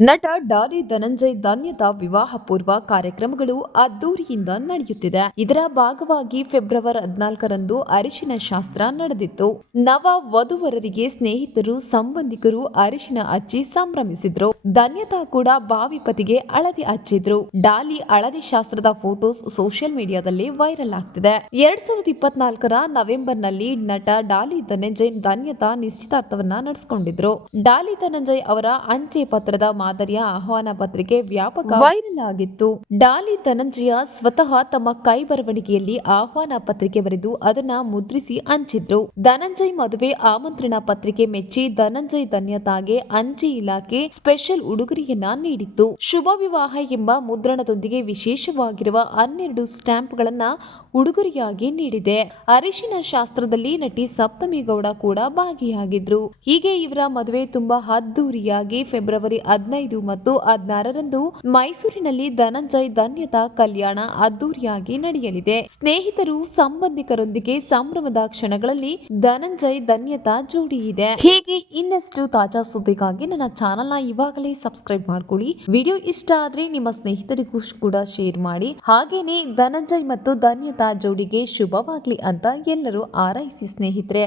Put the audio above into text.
ನಟ ಡಾಲಿ ಧನಂಜಯ್ ಧನ್ಯತಾ ವಿವಾಹ ಪೂರ್ವ ಕಾರ್ಯಕ್ರಮಗಳು ಅದ್ದೂರಿಯಿಂದ ನಡೆಯುತ್ತಿದೆ. ಇದರ ಭಾಗವಾಗಿ ಫೆಬ್ರವರಿ 14ರಂದು ಅರಿಶಿನ ಶಾಸ್ತ್ರ ನಡೆದಿತ್ತು. ನವ ವಧುವರರಿಗೆ ಸ್ನೇಹಿತರು, ಸಂಬಂಧಿಕರು ಅರಿಶಿನ ಹಚ್ಚಿ ಸಂಭ್ರಮಿಸಿದ್ರು. ಧನ್ಯತಾ ಕೂಡ ಭಾವಿ ಪತಿಗೆ ಹಳದಿ ಹಚ್ಚಿದ್ರು. ಡಾಲಿ ಹಳದಿ ಶಾಸ್ತ್ರದ ಫೋಟೋಸ್ ಸೋಷಿಯಲ್ ಮೀಡಿಯಾದಲ್ಲಿ ವೈರಲ್ ಆಗ್ತಿದೆ. 2024ರ ನವೆಂಬರ್ನಲ್ಲಿ ನಟ ಡಾಲಿ ಧನ್ಯತಾ ನಿಶ್ಚಿತಾರ್ಥವನ್ನ ನಡೆಸಿಕೊಂಡಿದ್ರು. ಡಾಲಿ ಧನಂಜಯ್ ಅವರ ಅಂಚೆ ಪತ್ರದ ಮಾದರಿಯ ಆಹ್ವಾನ ಪತ್ರಿಕೆ ವ್ಯಾಪಕ ವೈರಲ್ ಆಗಿತ್ತು. ಡಾಲಿ ಧನಂಜಯ ಸ್ವತಃ ತಮ್ಮ ಕೈ ಬರವಣಿಗೆಯಲ್ಲಿ ಆಹ್ವಾನ ಪತ್ರಿಕೆ ಬರೆದು ಅದನ್ನ ಮುದ್ರಿಸಿ ಹಂಚಿದ್ರು. ಧನಂಜಯ್ ಮದುವೆ ಆಮಂತ್ರಣ ಪತ್ರಿಕೆ ಮೆಚ್ಚಿ ಧನಂಜಯ್ ಧನ್ಯತಾಗೆ ಅಂಚೆ ಇಲಾಖೆ ಸ್ಪೆಷಲ್ ಉಡುಗೊರೆಯನ್ನ ನೀಡಿತ್ತು. ಶುಭ ವಿವಾಹ ಎಂಬ ಮುದ್ರಣದೊಂದಿಗೆ ವಿಶೇಷವಾಗಿರುವ 12 ಸ್ಟ್ಯಾಂಪ್ಗಳನ್ನ ಉಡುಗೊರೆಯಾಗಿ ನೀಡಿದೆ. ಅರಿಶಿನ ಶಾಸ್ತ್ರದಲ್ಲಿ ನಟಿ ಸಪ್ತಮಿ ಗೌಡ ಕೂಡ ಭಾಗಿಯಾಗಿದ್ರು. ಹೀಗೆ ಇವರ ಮದುವೆ ತುಂಬಾ ಅದ್ದೂರಿಯಾಗಿ ಫೆಬ್ರವರಿ 15 ಮತ್ತು 16ರಂದು ಮೈಸೂರಿನಲ್ಲಿ ಧನಂಜಯ್ ಧನ್ಯತಾ ಕಲ್ಯಾಣ ಅದ್ದೂರಿಯಾಗಿ ನಡೆಯಲಿದೆ. ಸ್ನೇಹಿತರು, ಸಂಬಂಧಿಕರೊಂದಿಗೆ ಸಂಭ್ರಮದ ಕ್ಷಣಗಳಲ್ಲಿ ಧನಂಜಯ್ ಧನ್ಯತಾ ಜೋಡಿ ಇದೆ. ಹೀಗೆ ಇನ್ನಷ್ಟು ತಾಜಾ ಸುದ್ದಿಗಾಗಿ ನನ್ನ ಚಾನೆಲ್ ನ ಇವಾಗಲೇ ಸಬ್ಸ್ಕ್ರೈಬ್ ಮಾಡ್ಕೊಳ್ಳಿ. ವಿಡಿಯೋ ಇಷ್ಟ ಆದ್ರೆ ನಿಮ್ಮ ಸ್ನೇಹಿತರಿಗೂ ಕೂಡ ಶೇರ್ ಮಾಡಿ. ಹಾಗೇನೆ ಧನಂಜಯ್ ಮತ್ತು ಧನ್ಯತಾ ಜೋಡಿಗೆ ಶುಭವಾಗ್ಲಿ ಅಂತ ಎಲ್ಲರೂ ಹಾರೈಸಿ ಸ್ನೇಹಿತರೆ.